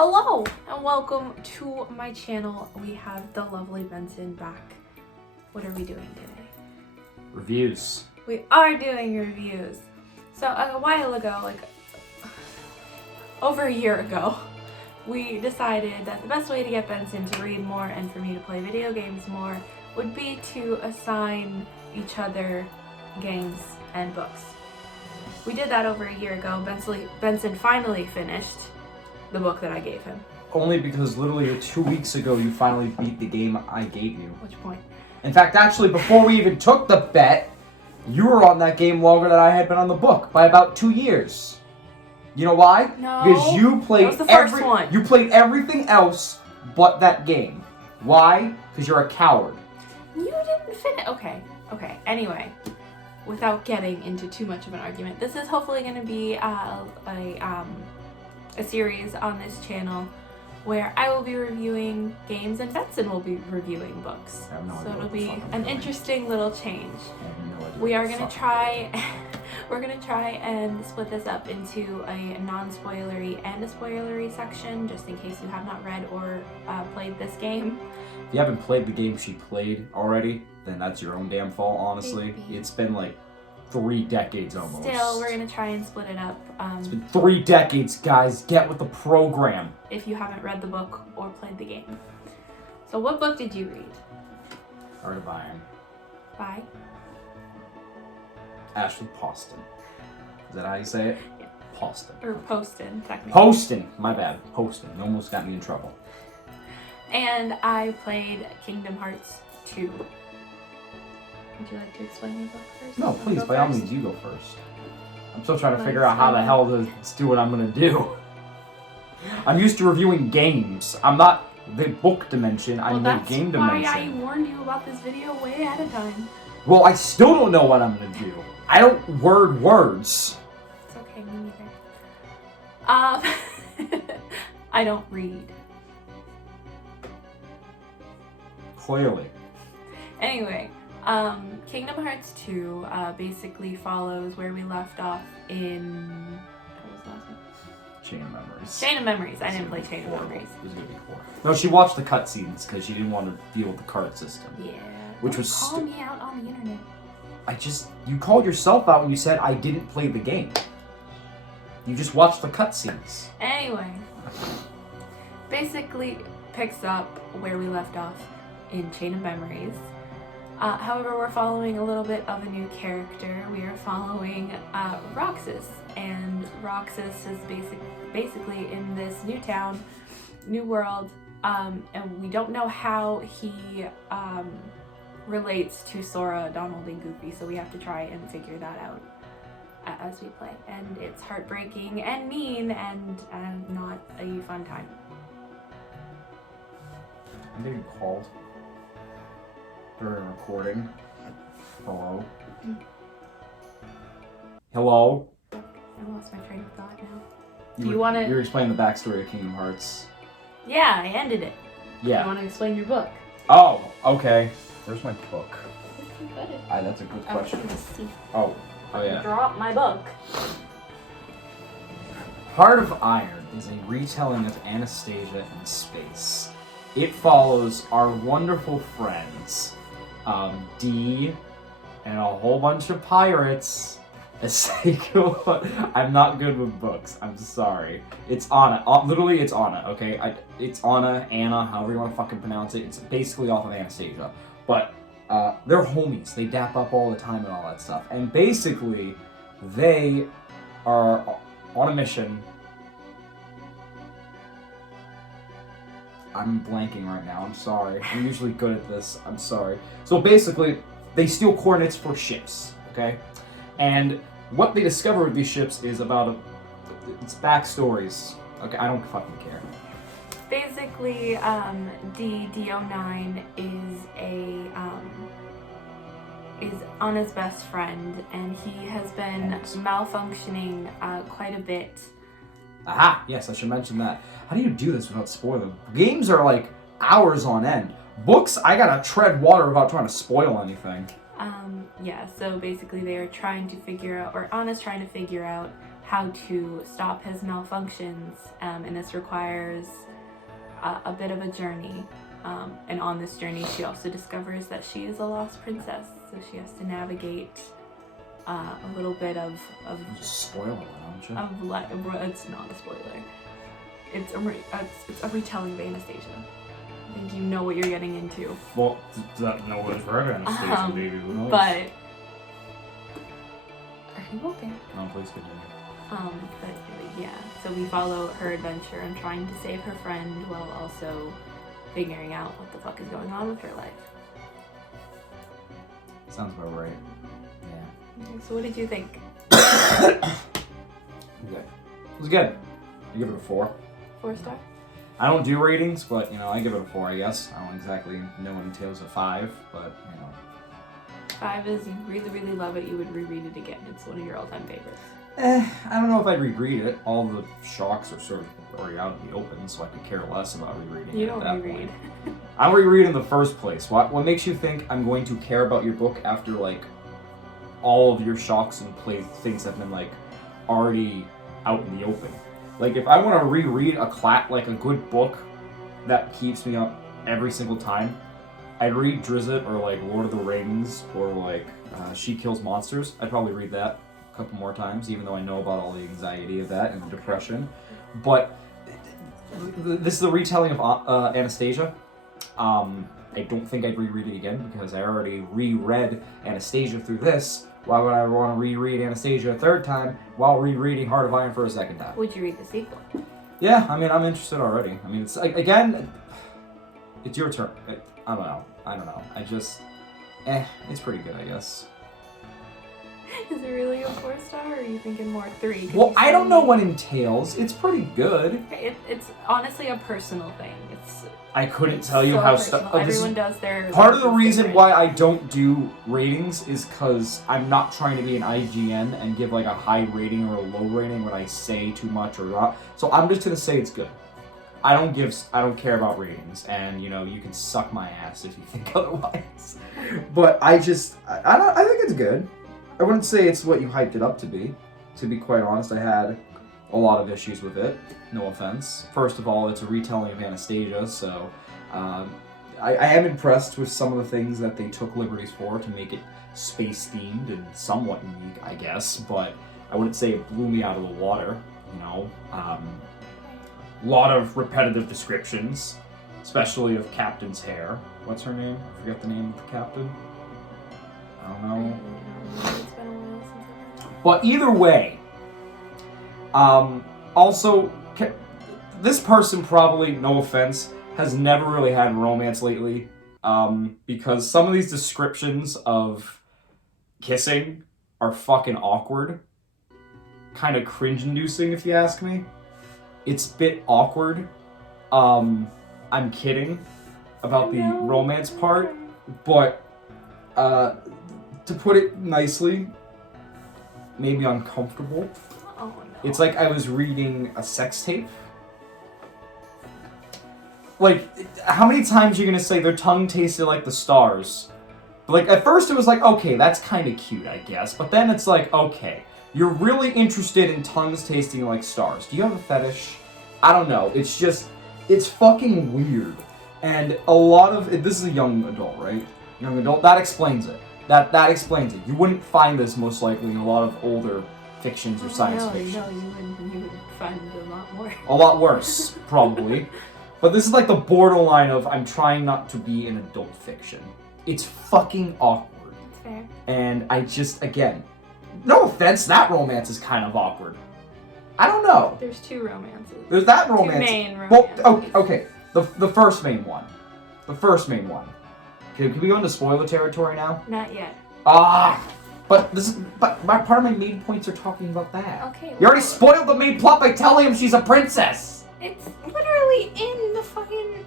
Hello and welcome to my channel. We have the lovely Benson back. What are we doing today? Reviews. We are doing reviews. So a while ago, like over a year ago, we decided that the best way to get Benson to read more and for me to play video games more would be to assign each other games and books. We did that over a year ago. Benson finally finished the book that I gave him. Only because literally 2 weeks ago you finally beat the game I gave you. Which point? In fact, actually, before we even took the bet, you were on that game longer than I had been on the book by about 2 years. You know why? No, because you played that was the first one. You played everything else but that game. Why? Because you're a coward. You didn't finish. Okay. Anyway, without getting into too much of an argument, this is hopefully going to be a series on this channel where I will be reviewing games and Benson will be reviewing books. So it'll be an interesting little change. We are gonna try and split this up into a non-spoilery and a spoilery section, just in case you have not read or played this game. If you haven't played the game she played already, then that's your own damn fault, honestly. It's been like 3 decades almost. Still, we're gonna try and split it up. It's been 3 decades, guys. Get with the program. If you haven't read the book or played the game. So what book did you read? Heart of Iron. By? Ashley Poston. Is that how you say it? Yeah. Poston. Or Poston, technically. Poston! My bad. Poston. You almost got me in trouble. And I played Kingdom Hearts 2. Would you like to explain your book first? No, please, by all means, you go first. I'm still trying to figure out how the hell to do what I'm gonna do. I'm used to reviewing games. I'm not the book dimension, I'm the game dimension. That's why I warned you about this video way ahead of time. Well, I still don't know what I'm gonna do. I don't word words. It's okay, me neither. I don't read. Clearly. Anyway, Kingdom Hearts 2 basically follows where we left off in... What was the last one? Chain of Memories. Chain of Memories. I didn't play Chain of Memories. It was gonna be 4. No, she watched the cutscenes because she didn't want to deal with the card system. Yeah. Which Don't was call me out on the internet. You called yourself out when you said I didn't play the game. You just watched the cutscenes. Anyway, basically picks up where we left off in Chain of Memories. However, we're following a little bit of a new character. We are following Roxas, and Roxas is basically in this new town, new world, and we don't know how he relates to Sora, Donald, and Goofy, so we have to try and figure that out as we play. And it's heartbreaking and mean and not a fun time. I'm getting called during a recording. Hello? Hello? I lost my train of thought now. You're explaining the backstory of Kingdom Hearts. Yeah, I ended it. Yeah. You want to explain your book? Oh, okay. Where's my book? You got it. That's a good question. I was gonna see. Oh yeah. Drop my book. Heart of Iron is a retelling of Anastasia in space. It follows our wonderful friends, Dee, and a whole bunch of pirates as they go. I'm not good with books. I'm sorry. It's Anna. Literally, it's Anna. Okay, it's Anna, however you want to fucking pronounce it. It's basically off of Anastasia, but they're homies. They dap up all the time and all that stuff. And basically, they are on a mission. I'm blanking right now. I'm sorry. I'm usually good at this. I'm sorry. So basically, they steal coordinates for ships, okay? And what they discover with these ships is about it's backstories. Okay, I don't fucking care. Basically, D09 is Anna's best friend, and he has been malfunctioning quite a bit. Aha! Yes, I should mention that. How do you do this without spoiling? Games are like hours on end. Books, I gotta tread water without trying to spoil anything. Yeah, so basically they are trying to figure out, or Anna's trying to figure out how to stop his malfunctions, and this requires a bit of a journey. And on this journey, she also discovers that she is a lost princess, so she has to navigate a little bit of Just spoil it, don't you? it's not a spoiler. It's a retelling of Anastasia. I think you know what you're getting into. Well, no one's read Anastasia, baby. Who knows? But are you okay? No, please continue. But yeah, so we follow her adventure and trying to save her friend while also figuring out what the fuck is going on with her life. Sounds about right. Yeah. Okay, so what did you think? Okay. It was good. I give it a 4. 4-star? I don't do ratings, but, I give it a 4, I guess. I don't exactly know what entails a 5, but, 5 is you really, really love it. You would reread it again. It's one of your all-time favorites. I don't know if I'd reread it. All the shocks are sort of already out in the open, so I could care less about rereading You it don't at that reread. point. I don't reread in the first place. What makes you think I'm going to care about your book after, like, all of your shocks and things have been, like, already out in the open? Like, if I want to reread a good book that keeps me up every single time, I'd read Drizzt or, like, Lord of the Rings or, like, She Kills Monsters. I'd probably read that a couple more times, even though I know about all the anxiety of that and the depression. But this is the retelling of Anastasia. I don't think I'd reread it again because I already reread Anastasia through this. Why would I want to reread Anastasia a third time while rereading Heart of Iron for a second time? Would you read the sequel? Yeah, I mean, I'm interested already. I mean, it's like, again, it's your turn. I don't know. I just, it's pretty good, I guess. Is it really a 4-star, or are you thinking more 3? Well, I don't know what entails. It's pretty good. It's honestly a personal thing. I couldn't tell you so how personal. Everyone does their. Part of the reason why I don't do ratings is because I'm not trying to be an IGN and give like a high rating or a low rating when I say too much or not. So I'm just gonna say it's good. I don't care about ratings, and you can suck my ass if you think otherwise. But I think it's good. I wouldn't say it's what you hyped it up to be. To be quite honest, I had a lot of issues with it. No offense. First of all, it's a retelling of Anastasia, so I am impressed with some of the things that they took liberties for to make it space-themed and somewhat unique, I guess, but I wouldn't say it blew me out of the water, lot of repetitive descriptions, especially of Captain's hair. What's her name? I forget the name of the captain. I don't know. It's been a while since I've heard. But either way, also, this person probably, no offense, has never really had romance lately, because some of these descriptions of kissing are fucking awkward. Kind of cringe-inducing, if you ask me. It's a bit awkward. I'm kidding about the romance part, but to put it nicely, made me uncomfortable. Oh, no. It's like I was reading a sex tape. Like, how many times are you gonna say their tongue tasted like the stars? But like, at first it was like, okay, that's kind of cute, I guess. But then it's like, okay, you're really interested in tongues tasting like stars. Do you have a fetish? I don't know. It's just, it's fucking weird. And a lot of it, this is a young adult, right? Young adult, that explains it. That explains it. You wouldn't find this most likely in a lot of older fictions or science fiction. No, you would find it a lot more. A lot worse, probably. But this is like the borderline of I'm trying not to be in adult fiction. It's fucking awkward. That's fair. And I just, again, no offense, that romance is kind of awkward. I don't know. There's 2 romances. There's that romance. 2 main romances. Well, okay. The first main one. The first main one. Okay, can we go into spoiler territory now? Not yet. But part of my main points are talking about that. Okay. You already spoiled the main plot by telling him she's a princess. It's literally in the fucking.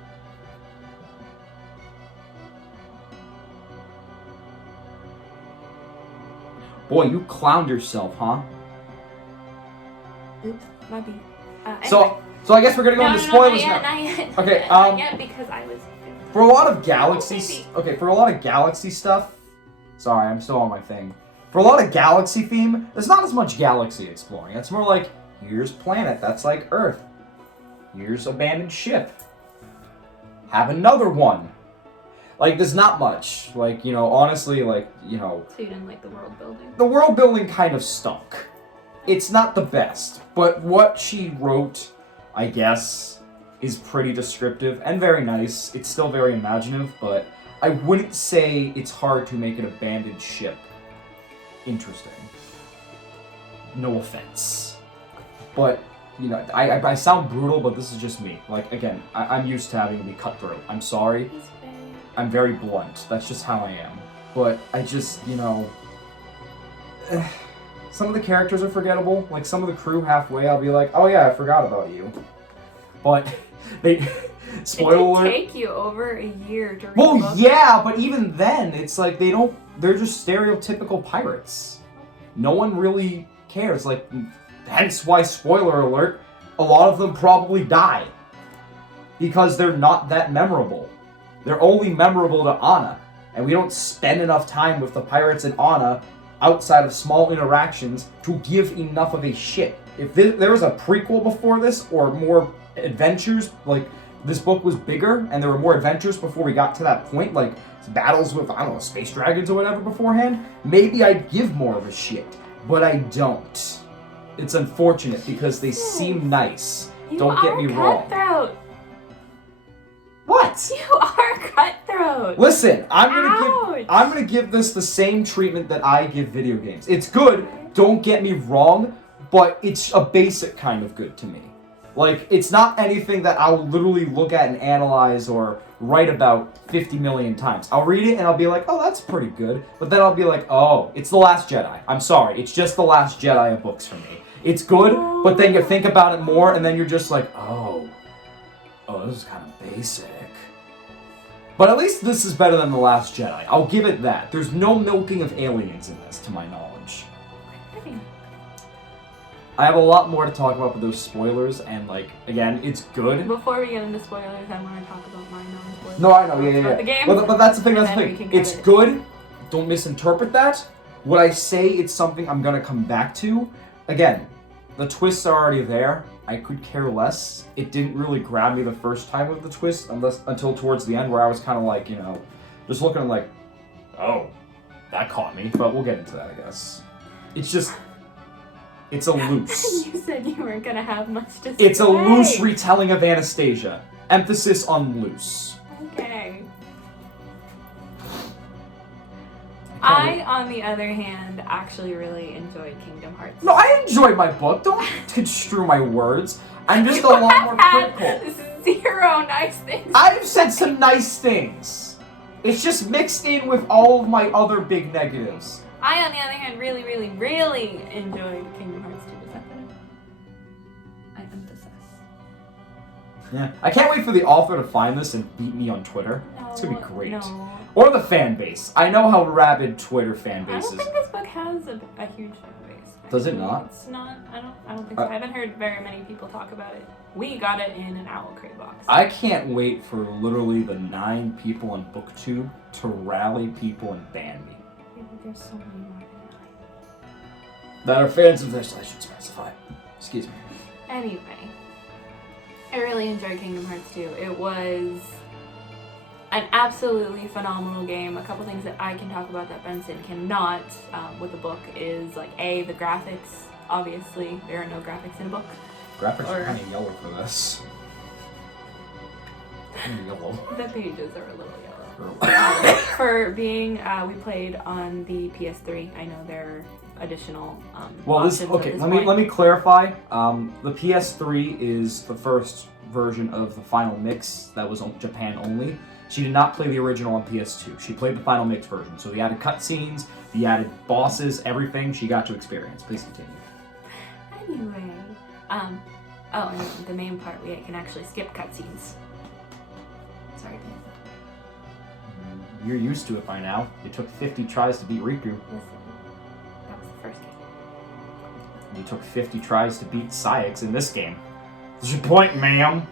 Boy, you clowned yourself, huh? Oops, might be. So I guess we're gonna go into spoilers now. Not yet. Okay. Not yet, because I was. For a lot of galaxy stuff. Sorry, I'm still on my thing. For a lot of galaxy theme, there's not as much galaxy exploring. It's more like, here's planet, that's like Earth. Here's abandoned ship. Have another one. Like, there's not much. Like, you know, honestly, like, you know... So you didn't like the world building? The world building kind of stunk. It's not the best, but what she wrote, I guess, is pretty descriptive and very nice. It's still very imaginative, but I wouldn't say it's hard to make an abandoned ship interesting. No offense. But, you know, I sound brutal, but this is just me. Like, again, I'm used to having to be cutthroat. I'm sorry. I'm very blunt. That's just how I am. But I just, you know... some of the characters are forgettable. Like, some of the crew halfway, I'll be like, oh yeah, I forgot about you. But, they... Spoiler alert. It did take you over a year to read Well, the book. yeah, but even then, it's like, they're just stereotypical pirates. No one really cares. Like, hence why, spoiler alert, a lot of them probably die. Because they're not that memorable. They're only memorable to Anna. And we don't spend enough time with the pirates and Anna outside of small interactions to give enough of a shit. If there was a prequel before this, or more adventures, like, this book was bigger, and there were more adventures before we got to that point, like, battles with, I don't know, space dragons or whatever beforehand, maybe I'd give more of a shit. But I don't. It's unfortunate, because they seem nice. Don't get me wrong. Cutthroat. What? You are cutthroat. Listen, I'm gonna give this the same treatment that I give video games. It's good, don't get me wrong, but it's a basic kind of good to me. Like, it's not anything that I'll literally look at and analyze or write about 50 million times. I'll read it and I'll be like, oh, that's pretty good. But then I'll be like, oh, it's The Last Jedi. I'm sorry, it's just The Last Jedi of books for me. It's good, but then you think about it more and then you're just like, oh, this is kind of basic. But at least this is better than The Last Jedi. I'll give it that. There's no milking of aliens in this, to my knowledge. I have a lot more to talk about with those spoilers, and, like, again, it's good. Before we get into spoilers, I want to talk about my non-spoilers. No, I know, yeah. About the game. But that's the thing, It's good. Don't misinterpret that. When I say it's something I'm going to come back to, again, the twists are already there. I could care less. It didn't really grab me the first time with the twist, until towards the end, where I was kind of like, you know, just looking like, oh, that caught me. But we'll get into that, I guess. It's just... It's a loose. You said you weren't gonna have much to say. It's a loose retelling of Anastasia. Emphasis on loose. Okay. I, on the other hand, actually really enjoyed Kingdom Hearts. No, I enjoyed my book. Don't construe my words. I'm just a lot more critical. Zero nice things. I've said some nice things. It's just mixed in with all of my other big negatives. I, on the other hand, really, really, really enjoyed Kingdom Hearts 2. Is that better? I emphasize. Yeah. I can't wait for the author to find this and beat me on Twitter. No, It's gonna be great. No. Or the fan base. I know how rabid Twitter fan base is. I don't think this book has a huge fan base. Does it not? It's not. I don't think so. I haven't heard very many people talk about it. We got it in an Owl Crate box. I can't wait for literally the 9 people on BookTube to rally people and ban me. There's so many more than 9. That are fans of this, I should specify. Excuse me. Anyway, I really enjoyed Kingdom Hearts 2. It was an absolutely phenomenal game. A couple things that I can talk about that Benson cannot with the book is, like, A, the graphics. Obviously, there are no graphics in a book. Graphics are kind of yellow for this. Kind of yellow. The pages are a little yellow. For being, we played on the PS3. I know there are additional options okay. at this Let point. me clarify. The PS3 is the first version of the final mix that was on Japan only. She did not play the original on PS2. She played the final mix version. So the added cutscenes, the added bosses, everything she got to experience. Please continue. Anyway, and the main part we can actually skip cutscenes. Sorry, Ben. You're used to it by now. It took 50 tries to beat Riku. Listen, that was the first game. You took 50 tries to beat Saix in this game. What's your point, ma'am?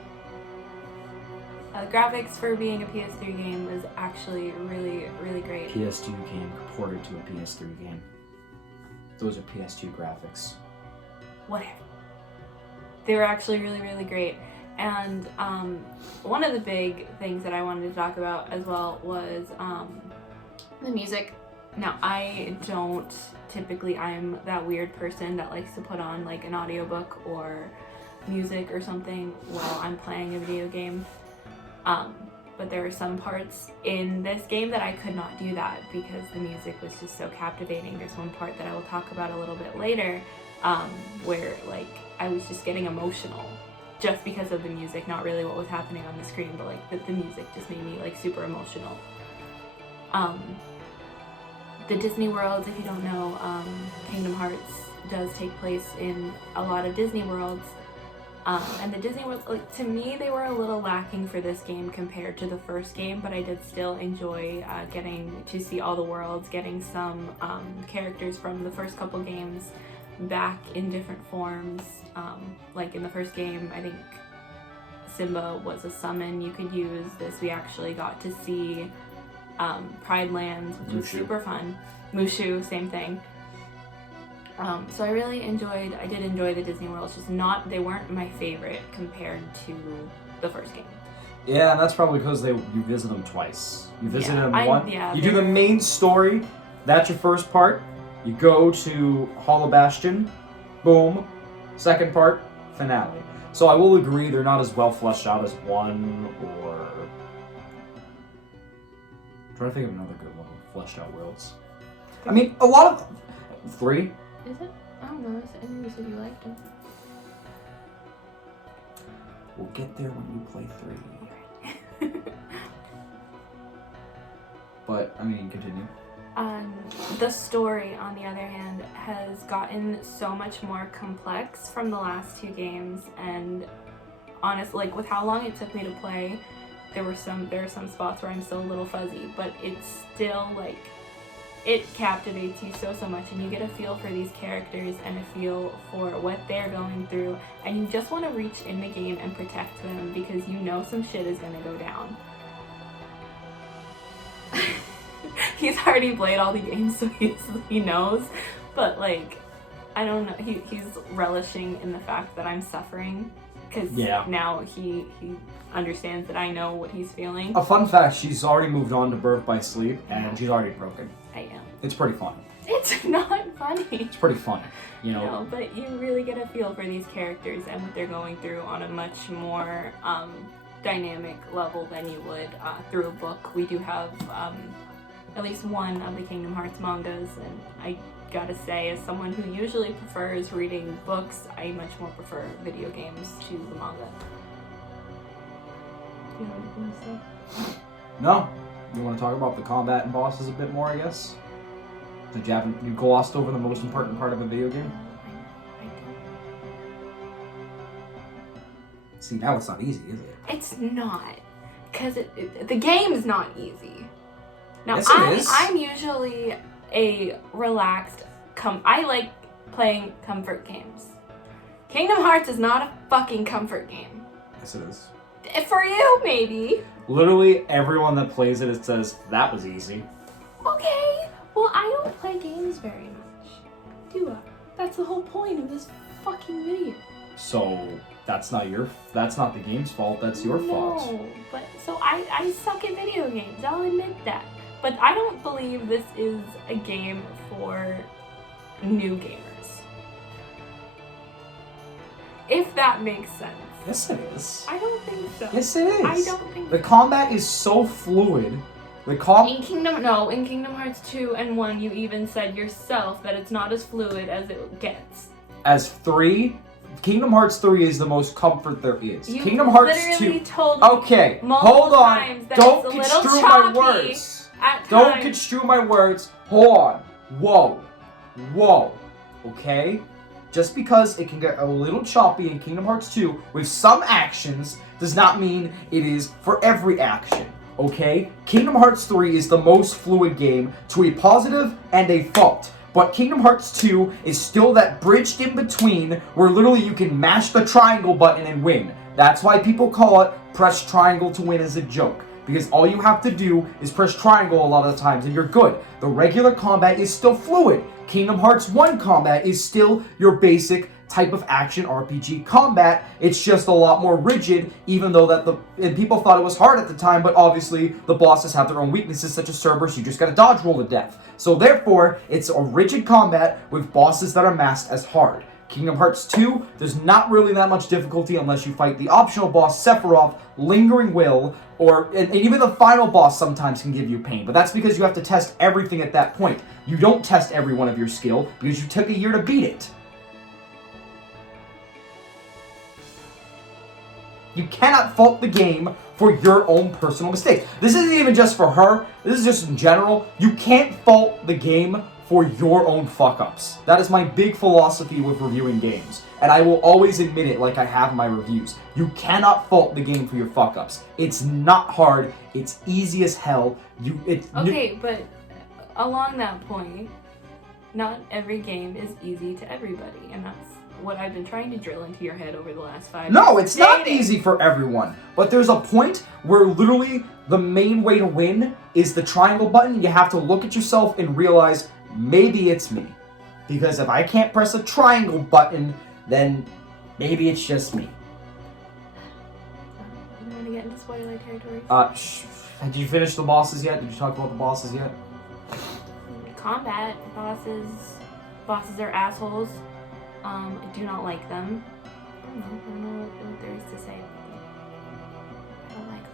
The graphics for being a PS3 game was actually really, really great. PS2 game ported to a PS3 game. Those are PS2 graphics. Whatever. They were actually really, really great. And one of the big things that I wanted to talk about as well was the music. Now, I don't typically, I'm that weird person that likes to put on like an audiobook or music or something while I'm playing a video game. But there were some parts in this game that I could not do that because the music was just so captivating. There's one part that I will talk about a little bit later where like I was just getting emotional just because of the music, not really what was happening on the screen, but like the music just made me like super emotional. The Disney worlds, if you don't know, Kingdom Hearts does take place in a lot of Disney worlds. And the Disney worlds, like, to me, they were a little lacking for this game compared to the first game, but I did still enjoy getting to see all the worlds, getting some characters from the first couple games back in different forms. Like in the first game, I think Simba was a summon you could use. This we actually got to see Pride Lands, which was super fun. Mushu, same thing. So I did enjoy the Disney worlds, just they weren't my favorite compared to the first game. Yeah, and that's probably because you visit them twice. You visit them once. Yeah, you do the main story, that's your first part. You go to Hollow Bastion, boom. Second part, finale. So I will agree they're not as well fleshed out as 1 or... I'm trying to think of another good one with fleshed out worlds. I mean, a lot of... 3? Is it? I don't know. I think you said you liked them. We'll get there when you play 3. But, I mean, continue. The story, on the other hand, has gotten so much more complex from the last 2 games, and honestly, like with how long it took me to play, there are some spots where I'm still a little fuzzy, but it's still like it captivates you so much, and you get a feel for these characters and a feel for what they're going through, and you just want to reach in the game and protect them because you know some shit is gonna go down. He's already played all the games, so he knows, but like, I don't know, he's relishing in the fact that I'm suffering, because now he understands that I know what he's feeling. A fun fact, she's already moved on to Birth by Sleep, and she's already broken. I am. It's pretty funny. It's not funny. It's pretty funny, you know? No, but you really get a feel for these characters and what they're going through on a much more dynamic level than you would through a book. We do have at least one of the Kingdom Hearts mangas, and I gotta say, as someone who usually prefers reading books, I much more prefer video games to the manga. Do you have anything to say? No. You want to talk about the combat and bosses a bit more, I guess? Did you glossed over the most important part of a video game? I don't. See, now it's not easy, is it? It's not. Because the game is not easy. Now, yes, it is. I'm usually a relaxed, I like playing comfort games. Kingdom Hearts is not a fucking comfort game. Yes, it is. For you, maybe. Literally everyone that plays it says, that was easy. Okay. Well, I don't play games very much. Do I? That's the whole point of this fucking video. So, that's not the game's fault, that's your fault. No, but so I suck at video games, I'll admit that. But I don't believe this is a game for new gamers. If that makes sense. Yes, it is. I don't think so. Yes, it is. I don't think the combat is so fluid. In Kingdom Hearts 2 and 1, you even said yourself that it's not as fluid as it gets. As 3, Kingdom Hearts 3 is the most comfort there is. You Kingdom Hearts 2. Told me Okay, hold on. Don't construe my words. Don't construe my words. Hold on. Whoa. Okay? Just because it can get a little choppy in Kingdom Hearts 2 with some actions does not mean it is for every action. Okay? Kingdom Hearts 3 is the most fluid game to a positive and a fault. But Kingdom Hearts 2 is still that bridged in between where literally you can mash the triangle button and win. That's why people call it press triangle to win as a joke. Because all you have to do is press triangle a lot of the times and you're good. The regular combat is still fluid. Kingdom Hearts 1 combat is still your basic type of action RPG combat. It's just a lot more rigid, even though and people thought it was hard at the time, but obviously the bosses have their own weaknesses, such as Cerberus. You just gotta dodge roll to death. So therefore, it's a rigid combat with bosses that are masked as hard. Kingdom Hearts 2, there's not really that much difficulty unless you fight the optional boss Sephiroth, Lingering Will, and even the final boss sometimes can give you pain. But that's because you have to test everything at that point. You don't test every one of your skill because you took a year to beat it. You cannot fault the game for your own personal mistakes. This isn't even just for her. This is just in general. You can't fault the game for your own fuck-ups. That is my big philosophy with reviewing games. And I will always admit it like I have in my reviews. You cannot fault the game for your fuck-ups. It's not hard. It's easy as hell. Okay, but along that point, not every game is easy to everybody. And that's what I've been trying to drill into your head over the last 5 years. No, it's not easy for everyone. But there's a point where literally the main way to win is the triangle button. You have to look at yourself and realize, maybe it's me. Because if I can't press a triangle button, then maybe it's just me. You want to get into spoiler territory? Did you finish the bosses yet? Did you talk about the bosses yet? Combat bosses are assholes. I do not like them. I don't know what there is to say. I don't like them.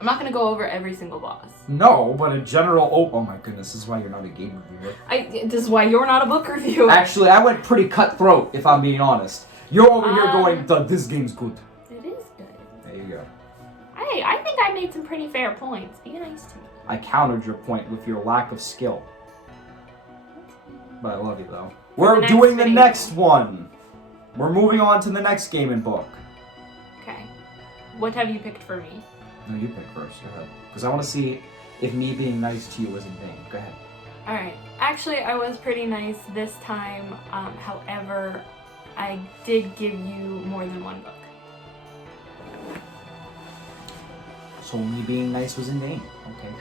I'm not gonna go over every single boss. No, but a general. Oh my goodness, this is why you're not a game reviewer. This is why you're not a book reviewer. Actually, I went pretty cutthroat, if I'm being honest. You're over here going, this game's good. It is good. There you go. I think I made some pretty fair points. Be nice to me. I countered your point with your lack of skill. But I love you, though. We're doing the next one. We're moving on to the next game and book. Okay. What have you picked for me? No, you pick first. Go ahead. Because I want to see if me being nice to you was in vain. Go ahead. Alright. Actually, I was pretty nice this time. However, I did give you more than one book. So me being nice was in vain. Okay.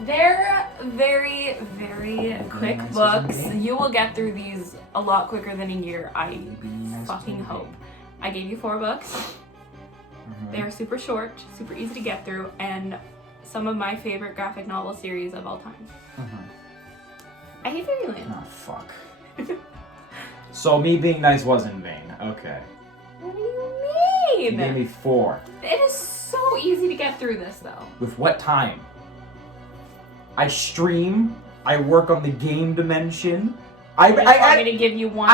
They're very, very quick books. You will get through these a lot quicker than a year, I fucking hope. I gave you 4 books. They are super short, super easy to get through, and some of my favorite graphic novel series of all time. I hate Fairyland. Oh, fuck. So me being nice was in vain. Okay. What do you mean? You gave me 4. It is so easy to get through this, though. With what time? I stream. I work on the game dimension. I'm going to give you one.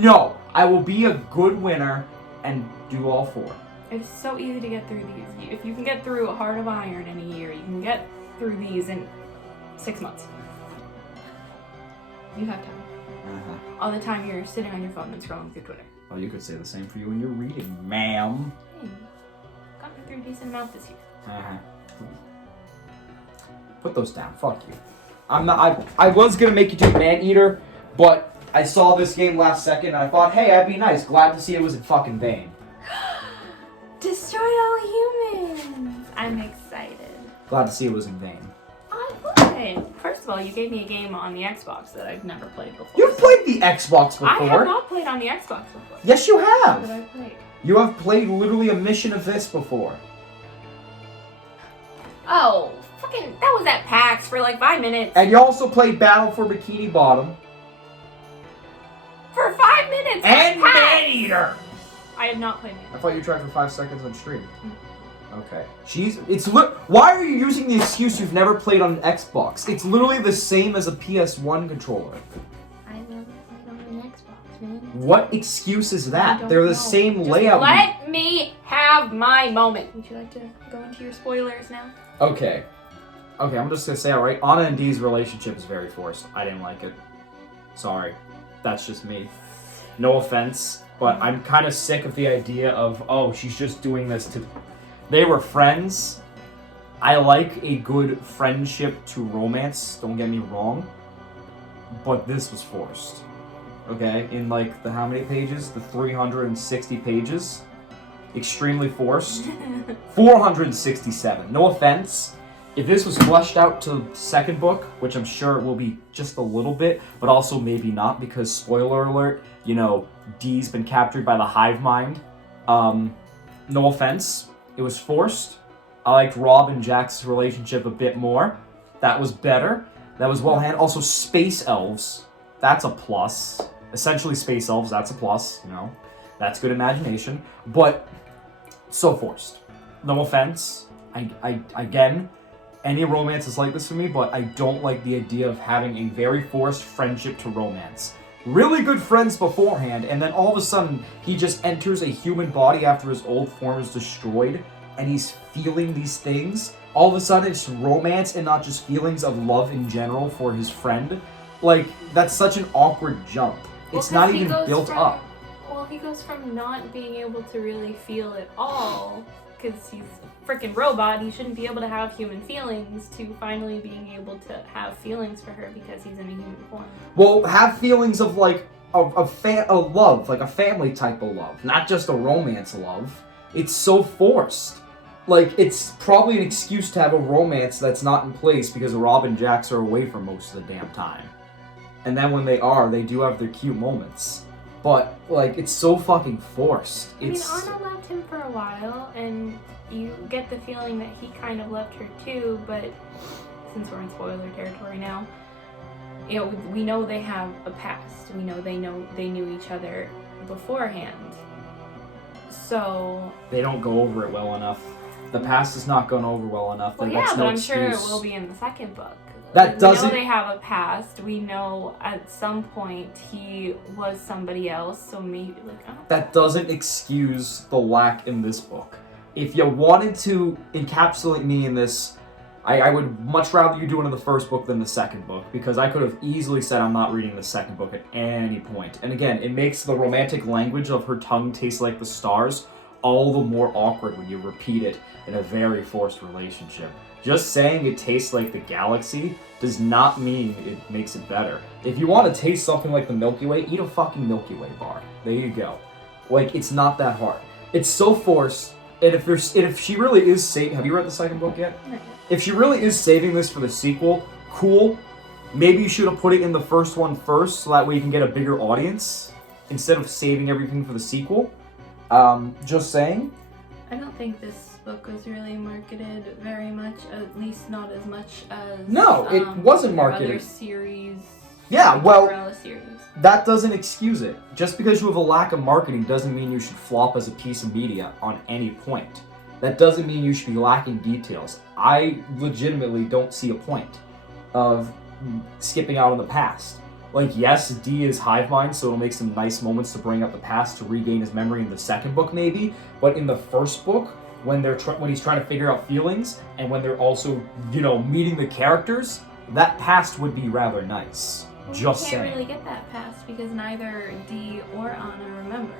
No, I will be a good winner and do all 4. It's so easy to get through these. If you can get through Heart of Iron in a year, you can get through these in 6 months. You have time. All the time you're sitting on your phone and scrolling through Twitter. Well, you could say the same for you when you're reading, ma'am. Hey, got me through a decent amount this year. Put those down. Fuck you. I was gonna make you do Maneater, but I saw this game last second and I thought, hey, I'd be nice. Glad to see it was in fucking vain. Destroy all humans! I'm excited. Glad to see it was in vain. I would. First of all, you gave me a game on the Xbox that I've never played before. You've played the Xbox before. I have not played on the Xbox before. Yes, you have. What have I played? You have played literally a mission of this before. Oh, fucking, that was at PAX for like 5 minutes. And you also played Battle for Bikini Bottom. For 5 minutes. And Maneater. I have not played Maneater. I thought you tried for 5 seconds on stream. Okay. Why are you using the excuse you've never played on an Xbox? It's literally the same as a PS1 controller. I never played on an Xbox, man. What excuse is that? They're the same layout. Let me have my moment. Would you like to go into your spoilers now? Okay. Okay, I'm just gonna say it right. Anna and Dee's relationship is very forced. I didn't like it. Sorry. That's just me. No offense, but I'm kind of sick of the idea of, oh, she's just doing this to... They were friends. I like a good friendship to romance, don't get me wrong. But this was forced. Okay? In like the how many pages? The 360 pages. Extremely forced. 467. No offense. if this was fleshed out to the second book, which I'm sure it will be just a little bit, but also maybe not, because spoiler alert, you know, Dee's been captured by the hive mind. No offense, it was forced. I liked Rob and Jack's relationship a bit more. That was better. That was well handled. Also, space elves, that's a plus. Essentially space elves, that's a plus, you know. That's good imagination. But, so forced. No offense. Again, any romance is like this for me, but I don't like the idea of having a very forced friendship to romance. Really good friends beforehand, and then all of a sudden, he just enters a human body after his old form is destroyed, and he's feeling these things. All of a sudden, it's romance and not just feelings of love in general for his friend. Like, that's such an awkward jump. It's not even built up. Well, he goes from not being able to really feel at all, because he's a freaking robot, he shouldn't be able to have human feelings, to finally being able to have feelings for her because he's in a human form. Well, have feelings of, like, a love, like a family type of love, not just a romance love. It's so forced. Like, it's probably an excuse to have a romance that's not in place because Rob and Jax are away for most of the damn time. And then when they are, they do have their cute moments. But, like, it's so fucking forced. I mean, Anna left him for a while, and you get the feeling that he kind of left her too, but since we're in spoiler territory now, you know, we know they have a past. We know they knew each other beforehand. So... They don't go over it well enough. The past is not gone over well enough. Well, yeah, but I'm sure it will be in the second book. That doesn't... We know they have a past. We know at some point he was somebody else, so maybe, like... Oh. That doesn't excuse the lack in this book. If you wanted to encapsulate me in this, I would much rather you do it in the first book than the second book, because I could have easily said I'm not reading the second book at any point. And again, it makes the romantic language of her tongue taste like the stars all the more awkward when you repeat it in a very forced relationship. Just saying it tastes like the galaxy does not mean it makes it better. If you want to taste something like the Milky Way, eat a fucking Milky Way bar. There you go. Like, it's not that hard. It's so forced, and if she really is have you read the second book yet? Not yet. If she really is saving this for the sequel, cool. Maybe you should have put it in the first one first, so that way you can get a bigger audience, instead of saving everything for the sequel. Just saying. I don't think this book was really marketed very much, at least not as much as... No, it wasn't marketed. Other series. Yeah, well, Series. that doesn't excuse it. Just because you have a lack of marketing doesn't mean you should flop as a piece of media on any point. That doesn't mean you should be lacking details. I legitimately don't see a point of skipping out on the past. Like, yes, D is hive mind, so it'll make some nice moments to bring up the past to regain his memory in the second book, maybe. But in the first book, when he's trying to figure out feelings, and when they're also, you know, meeting the characters, that past would be rather nice. Just saying. You can't really get that past because neither D or Anna remember.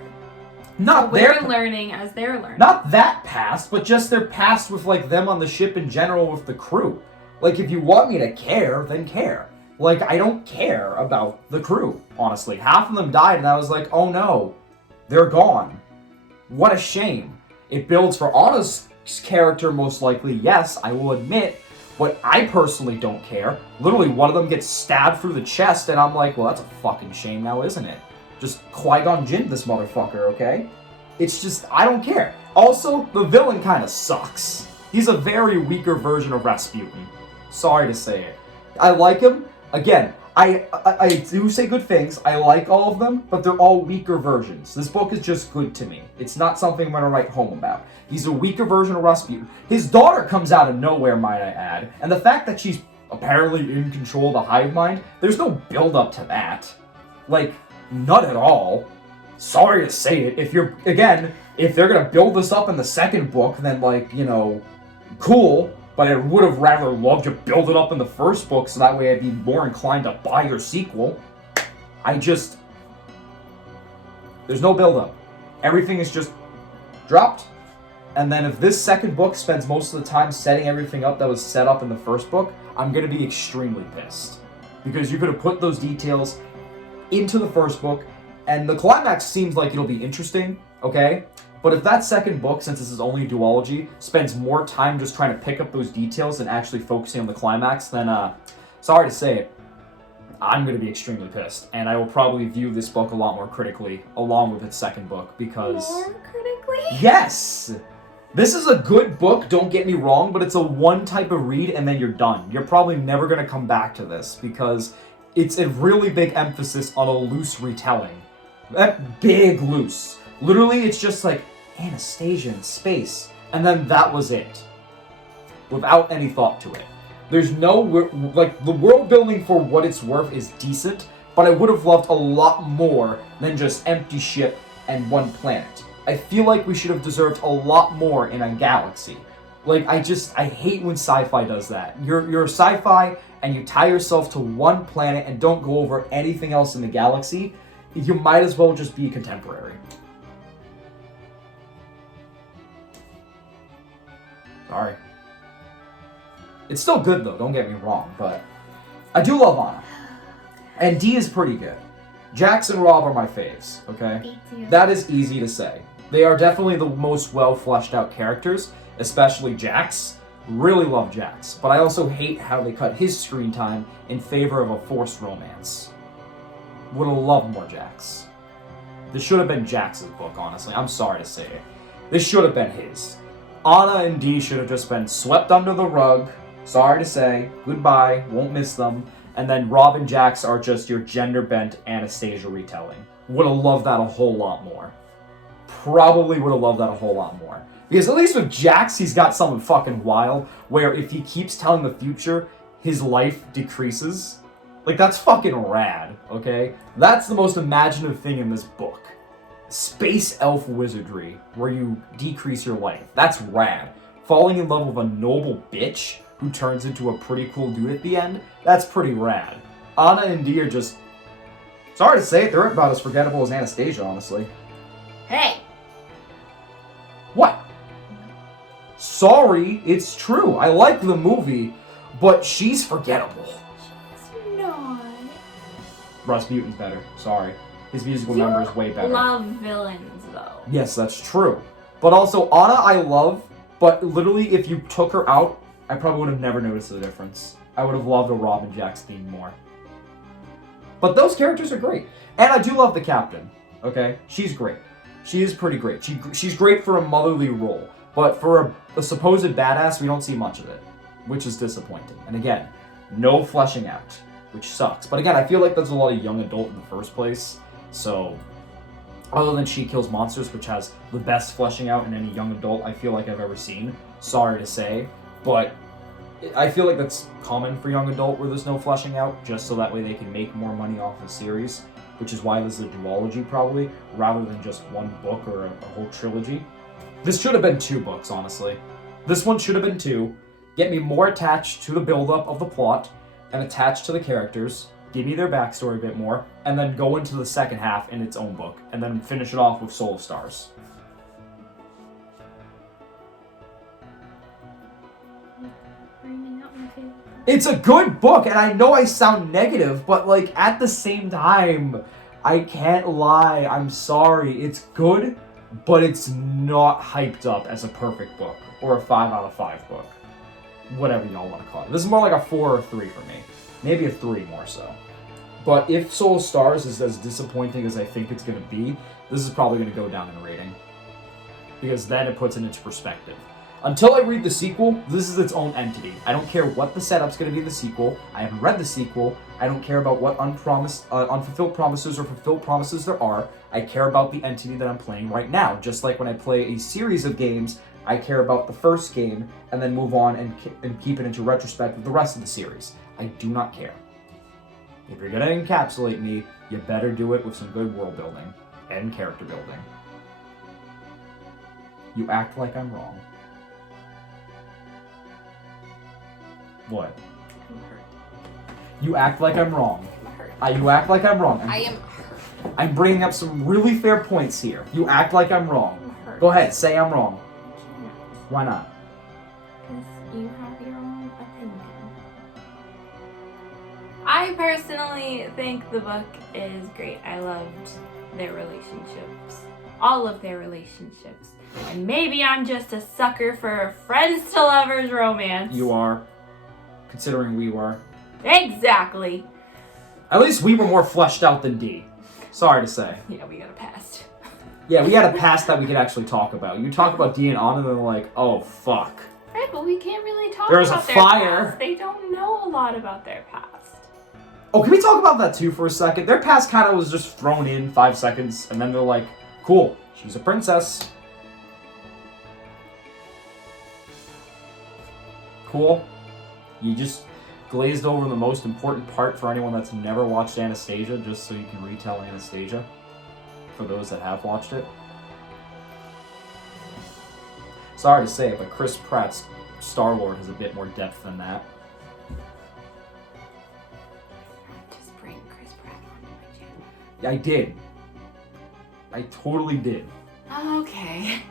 Not so we're learning as they're learning. Not that past, but just their past with, like, them on the ship in general with the crew. Like, if you want me to care, then care. Like, I don't care about the crew, honestly. Half of them died, and I was like, oh no, they're gone. What a shame. It builds for Anna's character, most likely, yes, I will admit, but I personally don't care. Literally, one of them gets stabbed through the chest, and I'm like, well, that's a fucking shame now, isn't it? Just Qui-Gon Jinn this motherfucker, okay? It's just, I don't care. Also, the villain kind of sucks. He's a very weaker version of Rasputin. Sorry to say it. I like him. Again, I do say good things. I like all of them, but they're all weaker versions. This book is just good to me. It's not something I'm going to write home about. He's a weaker version of Rasputin. His daughter comes out of nowhere, might I add. And the fact that she's apparently in control of the hive mind, there's no build-up to that. Like, none at all. Sorry to say it. If they're going to build this up in the second book, then, like, you know, cool. But I would have rather loved to build it up in the first book, so that way I'd be more inclined to buy your sequel. There's no build-up. Everything is just dropped. And then if this second book spends most of the time setting everything up that was set up in the first book, I'm going to be extremely pissed. Because you could have put those details into the first book, And the climax seems like it'll be interesting, okay? But if that second book, since this is only a duology, spends more time just trying to pick up those details and actually focusing on the climax, then, sorry to say it, I'm going to be extremely pissed. And I will probably view this book a lot more critically, along with its second book, because... More critically? Yes! This is a good book, don't get me wrong, but it's a one type of read and then you're done. You're probably never going to come back to this, because it's a really big emphasis on a loose retelling. That big loose. Literally, it's just like Anastasia in space, and then that was it. Without any thought to it. There's no, like, the world building for what it's worth is decent, but I would have loved a lot more than just empty ship and one planet. I feel like we should have deserved a lot more in a galaxy. Like, I hate when sci-fi does that. You're a sci-fi, and you tie yourself to one planet and don't go over anything else in the galaxy. You might as well just be contemporary. Sorry. It's still good though, don't get me wrong, but I do love Anna. And D is pretty good. Jax and Rob are my faves, okay? Me too. That is easy to say. They are definitely the most well fleshed out characters, especially Jax. Really love Jax, but I also hate how they cut his screen time in favor of a forced romance. Would have loved more Jax. This should have been Jax's book, honestly. I'm sorry to say it. This should have been his. Anna and Dee should have just been swept under the rug. Sorry to say. Goodbye. Won't miss them. And then Rob and Jax are just your gender-bent Anastasia retelling. Would have loved that a whole lot more. Probably would have loved that a whole lot more. Because at least with Jax, he's got something fucking wild, where if he keeps telling the future, his life decreases. Like, that's fucking rad, okay? That's the most imaginative thing in this book. Space elf wizardry, where you decrease your life. That's rad. Falling in love with a noble bitch who turns into a pretty cool dude at the end, that's pretty rad. Anna and Dee are just... Sorry to say it, they're about as forgettable as Anastasia, honestly. Hey! What? Sorry, it's true. I like the movie, but she's forgettable. She's not. Rasputin's better. Sorry. His musical You number is way better. love villains, though. Yes, that's true. But also, Anna I love, but literally if you took her out, I probably would have never noticed the difference. I would have loved a Rob and Jax theme more. But those characters are great. And I do love the captain, okay? She's great. She is pretty great. She's great for a motherly role. But for a supposed badass, we don't see much of it, which is disappointing. And again, no fleshing out, which sucks. But again, I feel like there's a lot of young adult in the first place. So, other than She Kills Monsters, which has the best fleshing out in any young adult I feel like I've ever seen, sorry to say, but I feel like that's common for young adult where there's no fleshing out, just so that way they can make more money off the series, which is why this is a duology probably, rather than just one book or a whole trilogy. This should have been 2 books, honestly. This one should have been 2. Get me more attached to the build-up of the plot, and attached to the characters, give me their backstory a bit more, and then go into the second half in its own book, and then finish it off with Soul of Stars. It's a good book, and I know I sound negative, but, like, at the same time, I can't lie. I'm sorry. It's good, but it's not hyped up as a perfect book, or a 5 out of 5 book. Whatever y'all want to call it. This is more like a 4 or 3 for me. Maybe a 3 more so. But if Soul of Stars is as disappointing as I think it's going to be, this is probably going to go down in rating. Because then it puts it into perspective. Until I read the sequel, this is its own entity. I don't care what the setup's going to be in the sequel. I haven't read the sequel. I don't care about what unfulfilled promises or fulfilled promises there are. I care about the entity that I'm playing right now. Just like when I play a series of games, I care about the first game and then move on and keep it into retrospect with the rest of the series. I do not care. If you're going to encapsulate me, you better do it with some good world building and character building. You act like I'm wrong. What? I'm hurt. You act like I'm wrong. I'm hurt. You act like I'm wrong. I am hurt. I'm bringing up some really fair points here. You act like I'm wrong. I'm hurt. Go ahead, say I'm wrong. I can't. Why not? Because you have your own opinion. I personally think the book is great. I loved their relationships. All of their relationships. And maybe I'm just a sucker for a friends to lovers romance. You are. Considering we were. Exactly. At least we were more fleshed out than D. Sorry to say. Yeah, we got a past. Yeah, we had a past that we could actually talk about. You talk about D and Anna, and they're like, oh, fuck. Right, but we can't really talk There's about a their fire. past. They don't know a lot about their past. Oh, can we talk about that too for a second? Their past kind of was just thrown in 5 seconds, and then they're like, cool, she's a princess. Cool. You just glazed over the most important part for anyone that's never watched Anastasia, just so you can retell Anastasia, for those that have watched it. Sorry to say it, but Chris Pratt's Star-Lord has a bit more depth than that. Just bring Chris Pratt onto my channel. Yeah, I did. I totally did. Okay.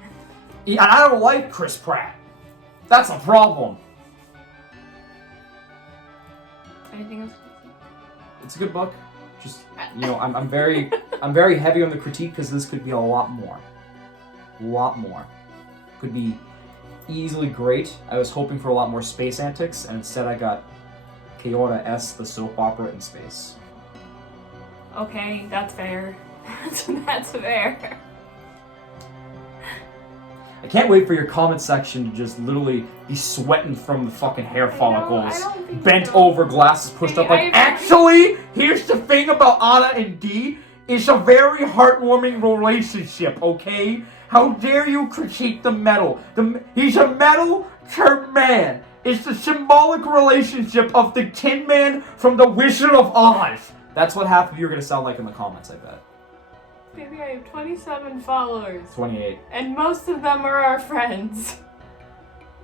Yeah, and I don't like Chris Pratt. That's a problem. Anything else? It's a good book. Just, you know, I'm very heavy on the critique because this could be a lot more. A lot more. Could be easily great. I was hoping for a lot more space antics, and instead I got Keora S, the soap opera in space. Okay, that's fair. That's fair. I can't wait for your comment section to just literally be sweating from the fucking hair follicles, bent over, glasses pushed up. Like, actually, here's the thing about Anna and D. It's a very heartwarming relationship, okay? How dare you critique the metal? He's a metal turned man. It's the symbolic relationship of the Tin Man from the Wizard of Oz. That's what half of you are going to sound like in the comments, I bet. Baby, I have 27 followers. 28. And most of them are our friends.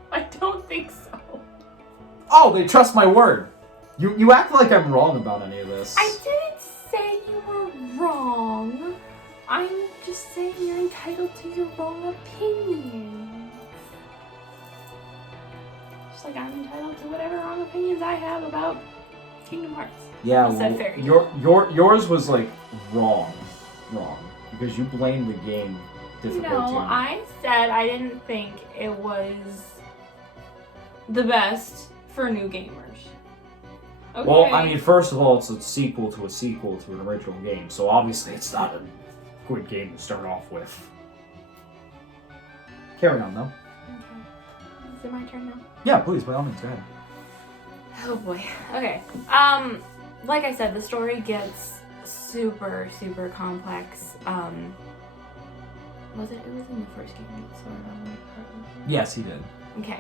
I don't think so. Oh, they trust my word. You act like I'm wrong about any of this. I didn't say you were wrong. I'm just saying you're entitled to your wrong opinion. Just like I'm entitled to whatever wrong opinions I have about Kingdom Hearts. Yeah, Said fairy tale. yours was like wrong, because you blamed the game difficulty. No, I said I didn't think it was the best for new gamers. Okay. Well, I mean, first of all, it's a sequel to an original game, so obviously it's not a good game to start off with. Carry on, though. Okay. Is it my turn now? Yeah, please, by all means, go ahead. Oh boy. Okay. Like I said, the story gets super, super complex. It was in the first game that Sora went heartless? Yes, he did. Okay.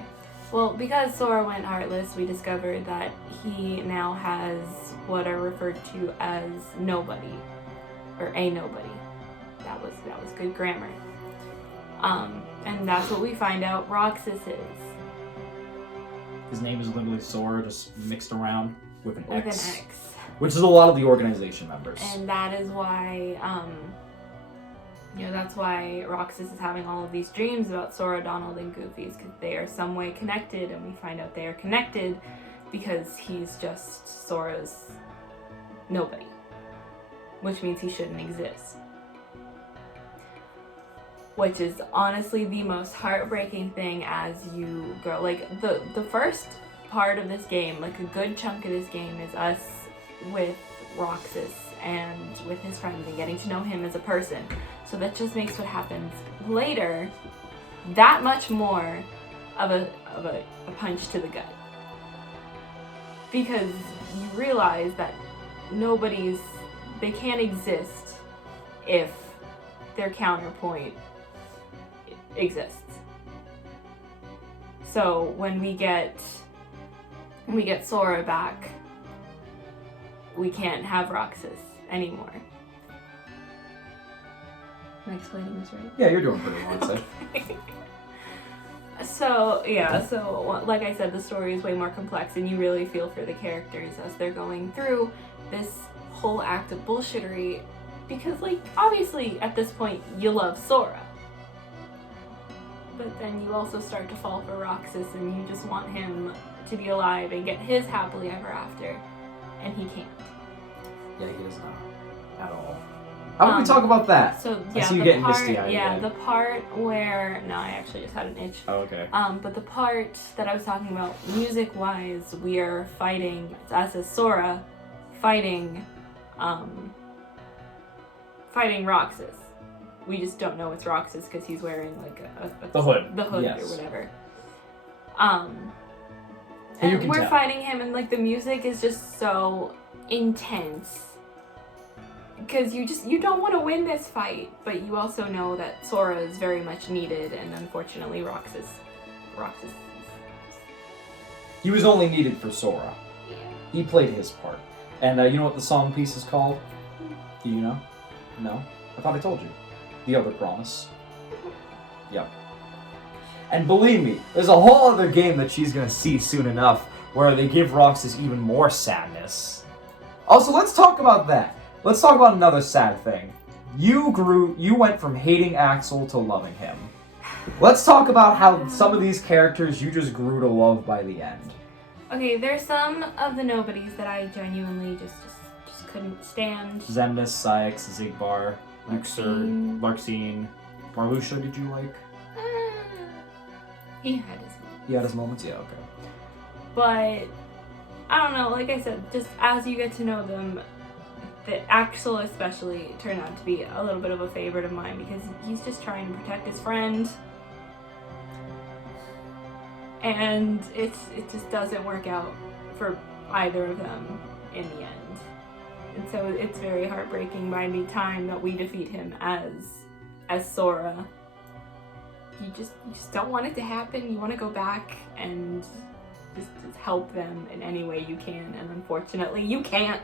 Well, because Sora went heartless, we discovered that he now has what are referred to as nobody. Or a nobody. That was good grammar. And that's what we find out Roxas is. His name is literally Sora, just mixed around with an X. With an X. Which is a lot of the organization members. And that is why, that's why Roxas is having all of these dreams about Sora, Donald, and Goofy's, because they are some way connected, and we find out they are connected because he's just Sora's nobody, which means he shouldn't exist. Which is honestly the most heartbreaking thing as you grow. Like, the first part of this game, like a good chunk of this game, is us with Roxas and with his friends and getting to know him as a person. So that just makes what happens later that much more of a punch to the gut. Because you realize that they can't exist if their counterpoint exists. So when we get Sora back, we can't have Roxas anymore. Am I explaining this right? Yeah, you're doing pretty well, I'd say. Okay. So like I said, the story is way more complex, and you really feel for the characters as they're going through this whole act of bullshittery, because, like, obviously at this point you love Sora, but then you also start to fall for Roxas, and you just want him to be alive and get his happily ever after, and he can't. Yeah, he does not. At all. How about we talk about that? So I yeah, see you the getting part, misty-eyed yeah, again. the part where I actually just had an itch. Oh, okay. But the part that I was talking about, music-wise, we are fighting, us as Sora, fighting Roxas. We just don't know it's Roxas because he's wearing like The hood. The hood Yes. or whatever. And And we're tell. fighting him, and like the music is just so intense. Because you don't want to win this fight, but you also know that Sora is very much needed, and unfortunately Roxas. He was only needed for Sora. Yeah. He played his part. And you know what the song piece is called? Do you know? No? I thought I told you. The Other Promise. Yep. And believe me, there's a whole other game that she's gonna see soon enough where they give Roxas even more sadness. Also, let's talk about that. Let's talk about another sad thing. You went from hating Axel to loving him. Let's talk about how some of these characters you just grew to love by the end. Okay, there's some of the nobodies that I genuinely just couldn't stand. Xemnas, Sykes, Zigbar, Luxor, Larxene, Marluxia, did you like? He had his moments. He had his moments? Yeah, okay. But, I don't know, like I said, just as you get to know them, that Axel especially turned out to be a little bit of a favorite of mine because he's just trying to protect his friend. And it just doesn't work out for either of them in the end. And so it's very heartbreaking by the time that we defeat him as Sora. You just don't want it to happen. You want to go back and just help them in any way you can, and unfortunately you can't.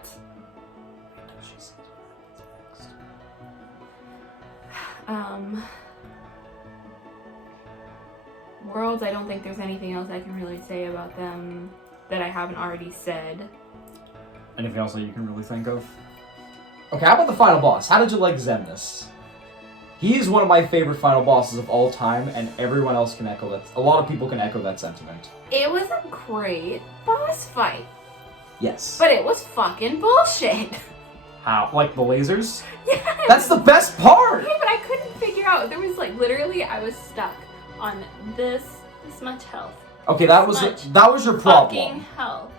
Worlds, I don't think there's anything else I can really say about them that I haven't already said. Anything else that you can really think of? Okay, how about the final boss? How did you like Xemnas? He is one of my favorite final bosses of all time, and everyone else can echo that. A lot of people can echo that sentiment. It was a great boss fight. Yes. But it was fucking bullshit. How? Like the lasers? Yeah. That's the best part! Yeah, but I couldn't figure out. There was like, literally, I was stuck on this much health. Okay, that was your problem. Fucking health.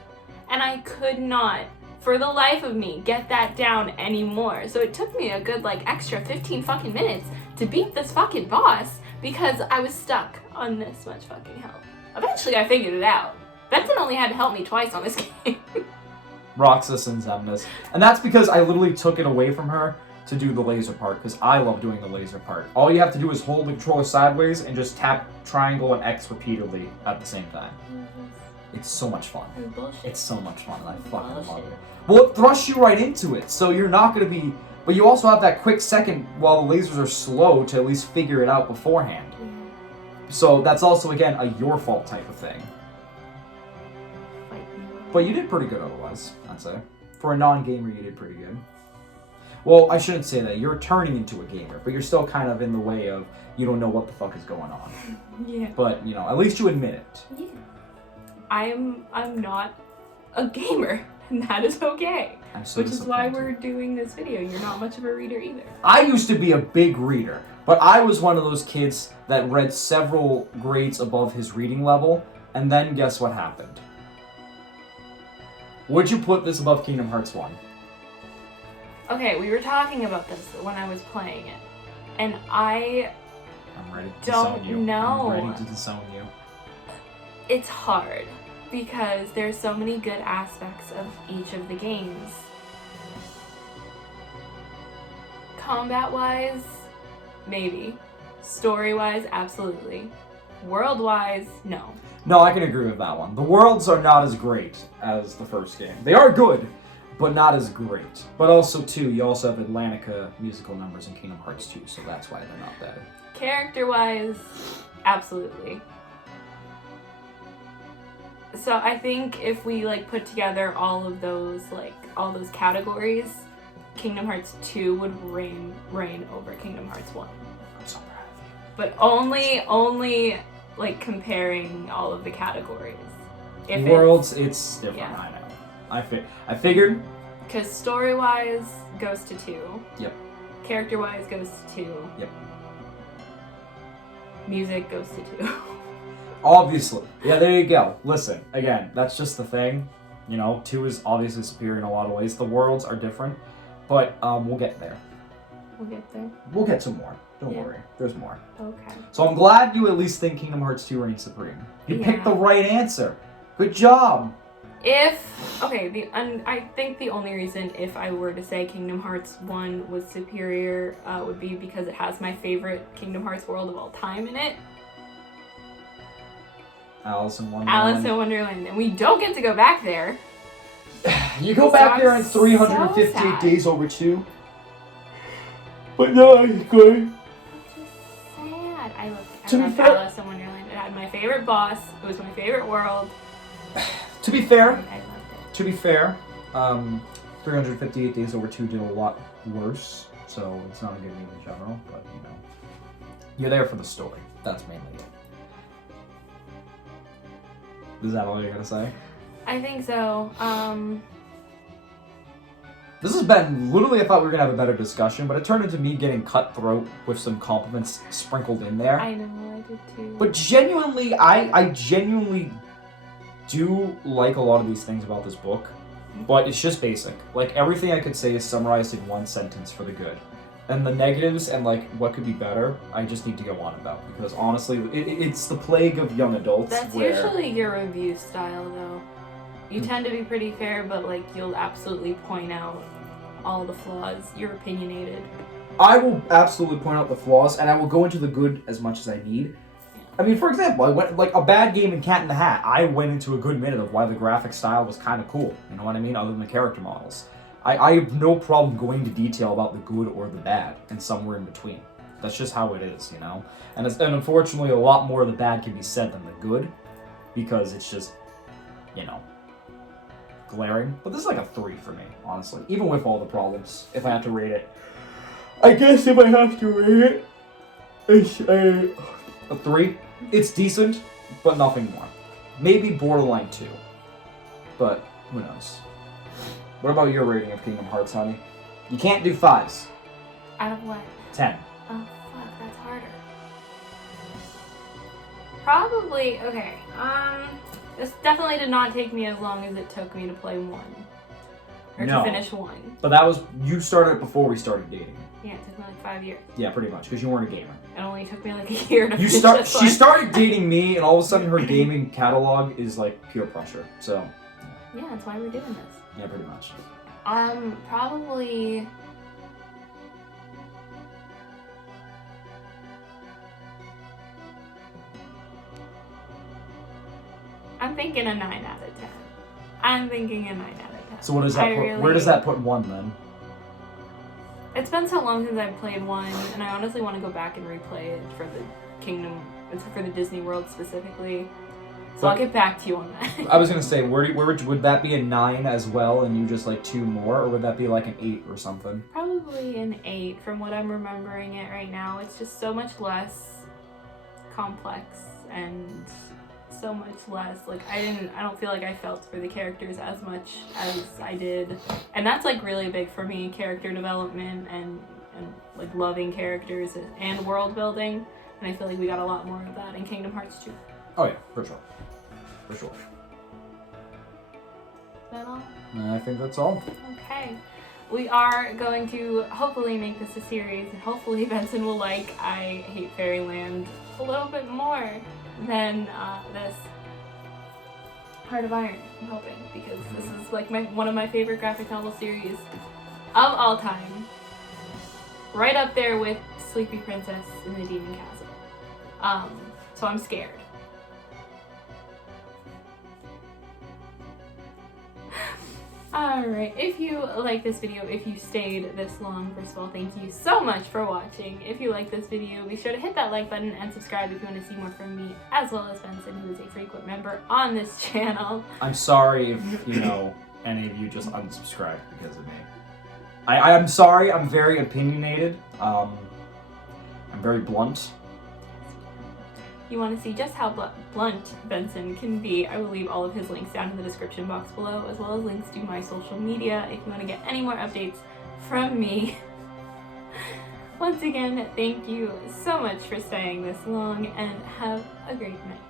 And I could not, for the life of me, get that down anymore. So it took me a good, like, extra 15 fucking minutes to beat this fucking boss because I was stuck on this much fucking health. Eventually I figured it out. Benson only had to help me twice on this game. Roxas and Xemnas. And that's because I literally took it away from her to do the laser part, because I love doing the laser part. All you have to do is hold the controller sideways and just tap triangle and X repeatedly at the same time. It's so much fun. It's bullshit. It's so much fun, and I fucking love Bullshit. it. Well, it thrusts you right into it, so you're not going to be... But you also have that quick second while the lasers are slow to at least figure it out beforehand. So that's also, again, a your fault type of thing. But you did pretty good otherwise, I'd say. For a non-gamer, you did pretty good. Well, I shouldn't say that. You're turning into a gamer, but you're still kind of in the way of you don't know what the fuck is going on. Yeah. But, you know, at least you admit it. Yeah. I'm not a gamer, and that is okay. I'm so Which is why disappointed. we're doing this video. You're not much of a reader either. I used to be a big reader, but I was one of those kids that read several grades above his reading level, and then guess what happened? Would you put this above Kingdom Hearts 1? Okay, we were talking about this when I was playing it, and I I'm ready to don't disown you. know. I'm ready to disown you. It's hard because there's so many good aspects of each of the games. Combat-wise, maybe. Story-wise, absolutely. World-wise, no. No, I can agree with that one. The worlds are not as great as the first game. They are good, but not as great. But also, too, you also have Atlantica musical numbers in Kingdom Hearts 2, so that's why they're not better. Character-wise, absolutely. So I think if we like put together all those categories, Kingdom Hearts 2 would reign over Kingdom Hearts 1. I'm so proud of you. But only like comparing all of the categories. If Worlds, it's different, yeah. I know. I figured. Because story-wise goes to 2. Yep. Character-wise goes to 2. Yep. Music goes to 2. Obviously. Yeah, there you go. Listen, again, that's just the thing. You know, 2 is obviously superior in a lot of ways. The worlds are different, but we'll get there. We'll get there. We'll get some more. Don't worry. There's more. Okay. So I'm glad you at least think Kingdom Hearts 2 reigns supreme. You picked the Yeah. right answer. Good job. I think the only reason if I were to say Kingdom Hearts 1 was superior would be because it has my favorite Kingdom Hearts world of all time in it. Alice in Wonderland. Alice in Wonderland. And we don't get to go back there. You go back there in 358 so sad. days over 2. But no, it's good. That's just sad. I To be loved fair- Alice in Wonderland. It had my favorite boss. It was my favorite world. To be fair, I loved it. To be fair, 358 Days Over 2 did a lot worse, so it's not a good game in general, but you know. You're there for the story. That's mainly it. Is that all you're gonna say? I think so. This has been, literally I thought we were gonna have a better discussion, but it turned into me getting cutthroat with some compliments sprinkled in there. I know, I did too. But genuinely, I genuinely do like a lot of these things about this book, but it's just basic. Like, everything I could say is summarized in one sentence for the good. And the negatives and, like, what could be better, I just need to go on about. Because, honestly, it's the plague of young adults. That's usually your review style, though. You tend to be pretty fair, but, like, you'll absolutely point out all the flaws. You're opinionated. I will absolutely point out the flaws, and I will go into the good as much as I need. I mean, for example, I went, like, a bad game in Cat in the Hat, I went into a good minute of why the graphic style was kind of cool. You know what I mean? Other than the character models. I have no problem going into detail about the good or the bad, and somewhere in between. That's just how it is, you know? And unfortunately, a lot more of the bad can be said than the good, because it's just, you know, glaring. But this is like a 3 for me, honestly. Even with all the problems, if I have to rate it. I guess if I have to rate it, it's a 3. It's decent, but nothing more. Maybe borderline 2. But who knows? What about your rating of Kingdom Hearts, honey? You can't do 5s. Out of what? 10. Oh, fuck, that's harder. Probably, okay, this definitely did not take me as long as it took me to play 1. Or No. to finish 1. But that was, you started it before we started dating. Yeah, it took me like 5 years. Yeah, pretty much, because you weren't a gamer. It only took me like a year to You finish start. this She one. started dating me, and all of a sudden her gaming catalog is like pure pressure. So, Yeah, that's why we're doing this. yeah, pretty much. Probably... I'm thinking a 9 out of 10. I'm thinking a 9 out of 10. So what does that put? Where does that put 1 then? It's been so long since I've played 1, and I honestly want to go back and replay it for the Kingdom, for the Disney World specifically. So I'll get back to you on that. I was gonna say, where would that be a 9 as well, and you just like 2 more, or would that be like an 8 or something? Probably an 8 from what I'm remembering it right now. It's just so much less complex and so much less, like, I don't feel like I felt for the characters as much as I did. And that's like really big for me, character development and like loving characters and world building. And I feel like we got a lot more of that in Kingdom Hearts 2. Oh yeah, for sure. For sure. Is that all? I think that's all. Okay. We are going to hopefully make this a series, and hopefully Benson will like I Hate Fairyland a little bit more than this Heart of Iron, I'm hoping, because this is like one of my favorite graphic novel series of all time. Right up there with Sleepy Princess in the Demon Castle. So I'm scared. Alright, if you like this video, if you stayed this long, first of all, thank you so much for watching. If you like this video, be sure to hit that like button and subscribe if you want to see more from me, as well as Benson, who is a frequent member on this channel. I'm sorry if, you know, any of you just unsubscribed because of me. I'm sorry, I'm very opinionated. I'm very blunt. You want to see just how blunt Benson can be, I will leave all of his links down in the description box below, as well as links to my social media if you want to get any more updates from me. Once again, thank you so much for staying this long, and have a great night.